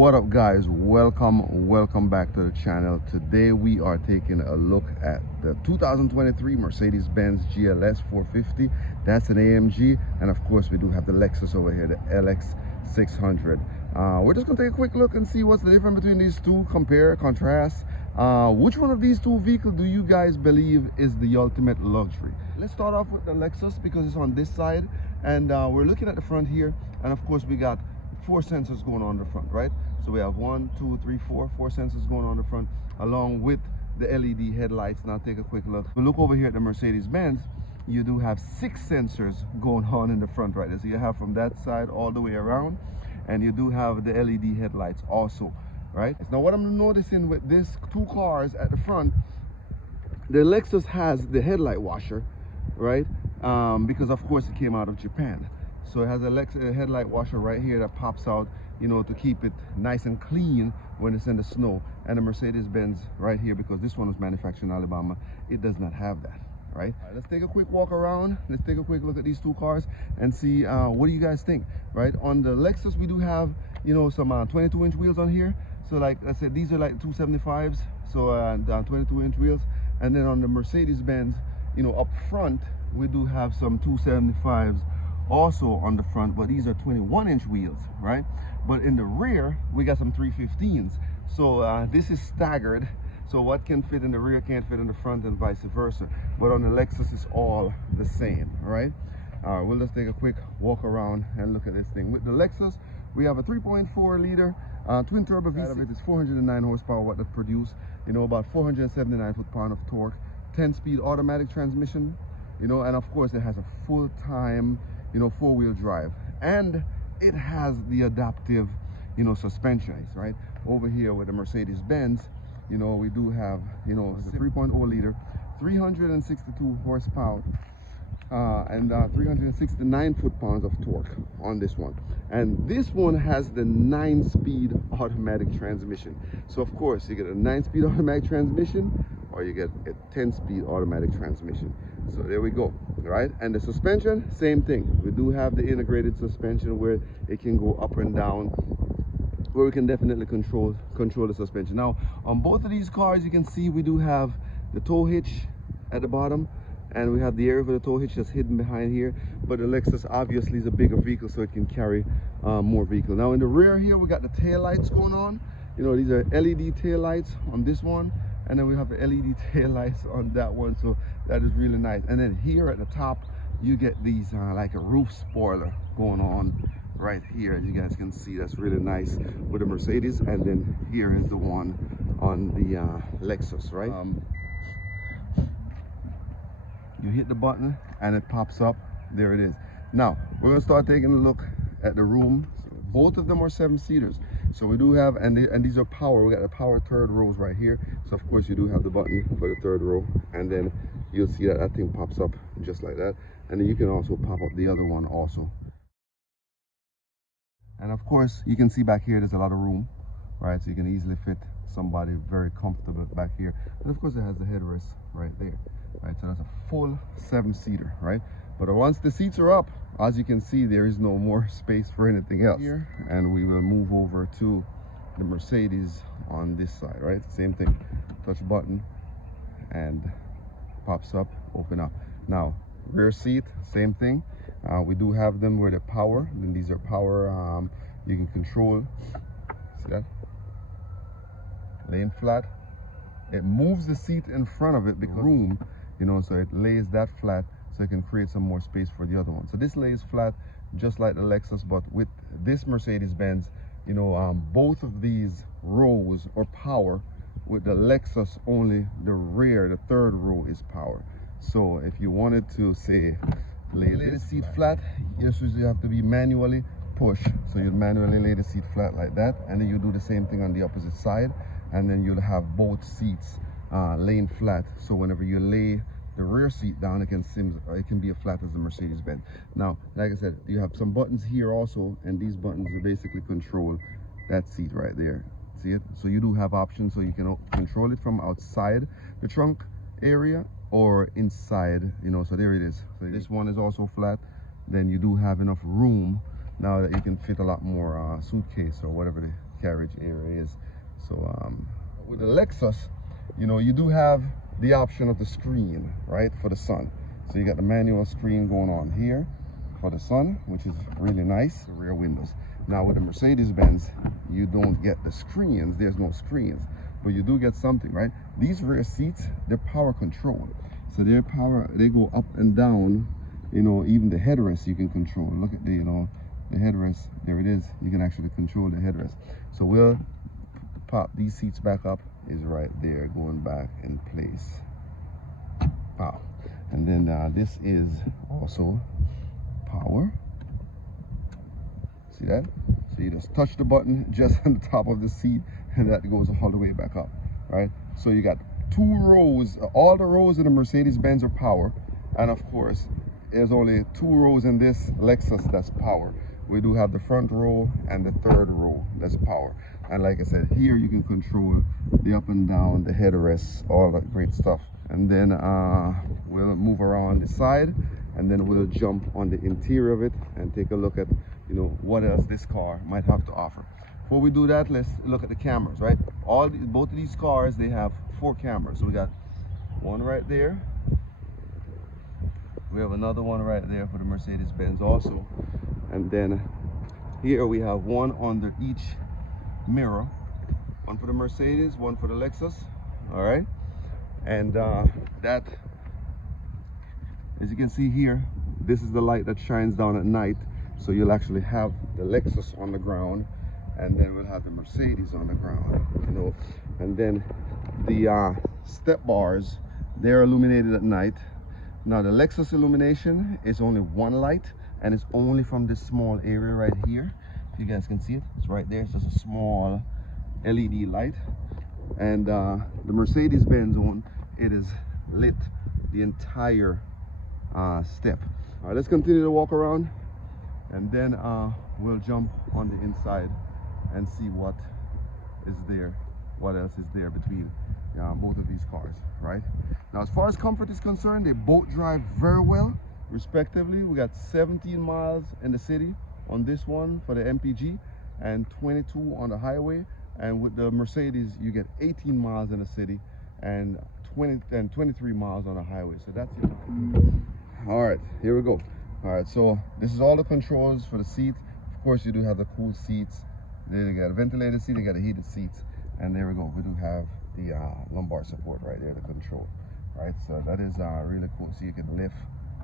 What up, guys? Welcome back to the channel. Today we are taking a look at the 2023 Mercedes-Benz GLS450. That's an AMG, and of course we do have the Lexus over here, the LX600. We're just gonna take a quick look and see what's the difference between these two, compare, contrast. Which one of these two vehicles do you guys believe is the ultimate luxury? Let's start off with the Lexus because it's on this side, and we're looking at the front here, and of course we got 4 sensors going on the front, right? So we have 1, 2, 3, 4 sensors going on the front, along with the LED headlights. Now take a quick look. We look over here at the Mercedes-Benz. You do have 6 sensors going on in the front, right? So you have from that side all the way around, and you do have the LED headlights also, right? Now what I'm noticing with these two cars at the front, the Lexus has the headlight washer, right? Because of course it came out of Japan. So it has a headlight washer right here that pops out, you know, to keep it nice and clean when it's in the snow. And the Mercedes-Benz right here, because this one was manufactured in Alabama, it does not have that, right? All right, let's take a quick walk around. Let's take a quick look at these two cars and see what do you guys think, right? On the Lexus, we do have, you know, some 22-inch wheels on here. So like I said, these are like 275s, so 22-inch wheels. And then on the Mercedes-Benz, you know, up front, we do have some 275s also on the front, but these are 21-inch wheels, right? But in the rear we got some 315s, so this is staggered, so what can fit in the rear can't fit in the front and vice versa. But on the Lexus it's all the same, right? We'll just take a quick walk around and look at this thing. With the Lexus, we have a 3.4 liter twin turbo V6. It is 409 horsepower what it produce, you know, about 479 foot-pound of torque, 10-speed automatic transmission, you know, and of course it has a full-time, you know, 4-wheel drive, and it has the adaptive, you know, suspension, right? Over here with the Mercedes-Benz, you know, we do have, you know, the 3.0 liter, 362 horsepower, and 369 foot-pounds of torque on this one. And this one has the 9-speed automatic transmission. So of course you get a 9-speed automatic transmission, or you get a 10-speed automatic transmission. So there we go, right? And the suspension, same thing. We do have the integrated suspension where it can go up and down, where we can definitely control the suspension. Now on both of these cars, you can see we do have the tow hitch at the bottom, and we have the area for the tow hitch that's hidden behind here. But the Lexus obviously is a bigger vehicle, so it can carry more vehicle. Now in the rear here, we got the tail lights going on. You know, these are LED tail lights on this one, and then we have the LED tail lights on that one, so that is really nice. And then here at the top, you get these like a roof spoiler going on right here, as you guys can see. That's really nice with the Mercedes. And then here is the one on the Lexus, right? You hit the button and it pops up. There it is. Now we're gonna start taking a look at the room. Both of them are 7-seaters, so we do have, and these are power. We got the power third rows right here, so of course you do have the button for the third row, and then you'll see that thing pops up just like that. And then you can also pop up the other one also. And of course you can see back here there's a lot of room, right? So you can easily fit somebody very comfortable back here. And of course it has the headrest right there, right? So that's a full 7-seater, right? But once the seats are up, as you can see, there is no more space for anything else here. And we will move over to the Mercedes on this side, right? Same thing, touch button and pops up, open up. Now rear seat, same thing. We do have them where the power, and these are power, you can control, see that? Laying flat. It moves the seat in front of it because room, you know, so it lays that flat, so it can create some more space for the other one. So this lays flat just like the Lexus, but with this Mercedes-Benz, you know, both of these rows are power. With the Lexus, only the rear, the third row is power. So if you wanted to say lay the seat flat, you have to be manually push. So you manually lay the seat flat like that, and then you do the same thing on the opposite side, and then you'll have both seats laying flat. So whenever you lay the rear seat down, it can be as flat as the Mercedes-Benz. Now, like I said, you have some buttons here also, and these buttons will basically control that seat right there. See it? So you do have options, so you can control it from outside the trunk area or inside, you know. So there it is. So this one is also flat. Then you do have enough room now that you can fit a lot more suitcase or whatever the carriage area is. So with the Lexus, you know, you do have the option of the screen, right, for the sun. So you got the manual screen going on here for the sun, which is really nice. The rear windows. Now with the Mercedes-Benz, you don't get the screens. There's no screens, but you do get something, right? These rear seats, they're power control. So they go up and down. You know, even the headrest you can control. Look at the, you know, the headrest. There it is. You can actually control the headrest. So we'll pop these seats back up. Is right there, going back in place. Wow. And then this is also power. See that? So you just touch the button just on the top of the seat, and that goes all the way back up, right? So you got 2 rows. All the rows in the Mercedes-Benz are power, and of course there's only 2 rows in this Lexus that's power. We do have the front row and the 3rd row that's power. And like I said, here you can control the up and down, the headrests, all that great stuff. And then we'll move around the side, and then we'll jump on the interior of it and take a look at, you know, what else this car might have to offer. Before we do that, let's look at the cameras, right? Both of these cars, they have 4 cameras. So we got one right there. We have another one right there for the Mercedes-Benz also. And then here we have one under each mirror. One for the Mercedes, one for the Lexus. All right. And that, as you can see here, this is the light that shines down at night. So you'll actually have the Lexus on the ground, and then we'll have the Mercedes on the ground, you know. And then the step bars, they're illuminated at night. Now the Lexus illumination is only one light, and it's only from this small area right here. If you guys can see it, it's right there. It's just a small LED light. And the Mercedes-Benz one, it is lit the entire step. All right, let's continue to walk around, and then we'll jump on the inside and see what is there, what else is there between both of these cars, right? Now, as far as comfort is concerned, they both drive very well, respectively. We got 17 miles in the city on this one for the MPG, and 22 on the highway. And with the Mercedes, you get 18 miles in the city and 23 miles on the highway. So that's it. All right, here we go. All right, so this is all the controls for the seat. Of course, you do have the cool seats. They got a ventilated seat, they got a heated seats. And there we go. We do have the lumbar support right there, the control. Right, so that is really cool. So you can lift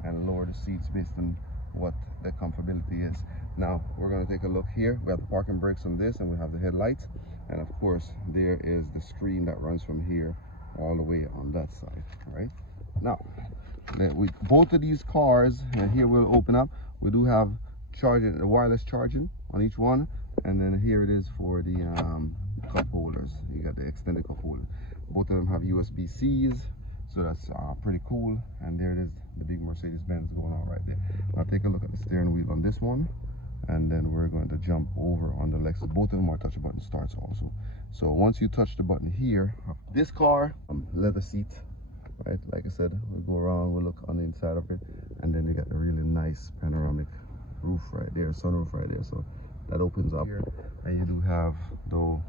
and lower the seats based on what the comfortability is. Now we're going to take a look here. We have the parking brakes on this, and we have the headlights, and of course there is the screen that runs from here all the way on that side. Right, now with both of these cars, and here we'll open up, we do have charging, the wireless charging on each one, and then here it is for the cup holders. You got the extended cup holder. Both of them have USB-Cs, so that's pretty cool. And there it is, the big Mercedes-Benz going on right there. Now take a look at the steering wheel on this one, and then we're going to jump over on the Lexus. Both of them are touch button starts also. So once you touch the button here, this car, leather seat, right? Like I said, we'll go around, we'll look on the inside of it, and then they got the really nice panoramic roof right there, sunroof right there. So that opens up here, and you do have the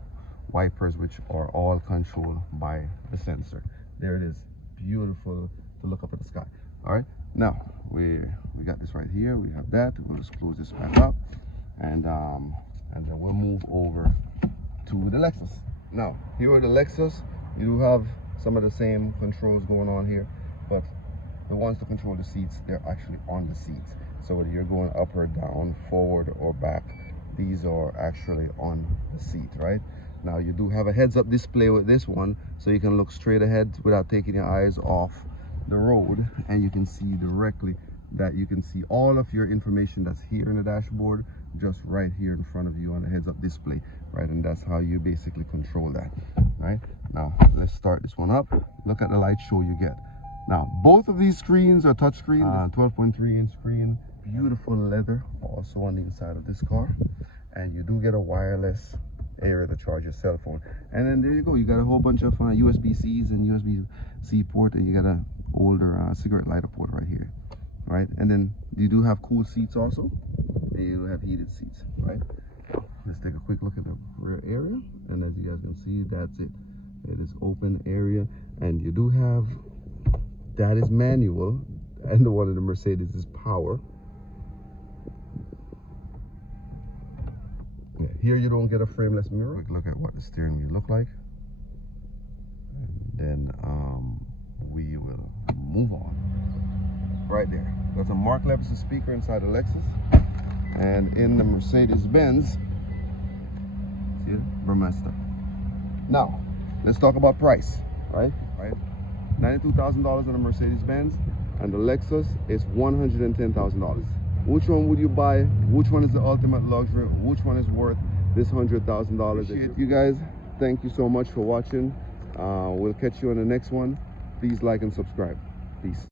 wipers, which are all controlled by the sensor. There it is, beautiful to look up at the sky. All right, now we got this right here. We have that. We'll just close this back up, and then we'll move over to the Lexus. Now here at the Lexus, you do have some of the same controls going on here, but the ones to control the seats, they're actually on the seats. So whether you're going up or down, forward or back, these are actually on the seat, right? Now you do have a heads-up display with this one, so you can look straight ahead without taking your eyes off the road, and you can see directly that you can see all of your information that's here in the dashboard just right here in front of you on the heads-up display, right? And that's how you basically control that, right? Now let's start this one up. Look at the light show you get. Now both of these screens are touchscreen, 12.3-inch screen, beautiful leather also on the inside of this car, and you do get a wireless area to charge your cell phone. And then there you go, you got a whole bunch of USB-Cs and USB-C port, and you got a older cigarette lighter port right here, right? And then you do have cool seats also, and you have heated seats, right? let's take a quick look at the rear area, and as you guys can see, that's it. It is open area, and you do have, that is manual, and the one of the Mercedes is power. Yeah, here you don't get a frameless mirror. Quick look at what the steering wheel look like, and then we will move on. Right there, there's a Mark Levinson speaker inside the Lexus, and in the Mercedes-Benz, see it, Burmester. Now, let's talk about price, right? $92,000 on a Mercedes-Benz, and the Lexus is $110,000. Which one would you buy? Which one is the ultimate luxury? Which one is worth this $100,000? You guys, thank you so much for watching. We'll catch you on the next one. Please like and subscribe. Peace.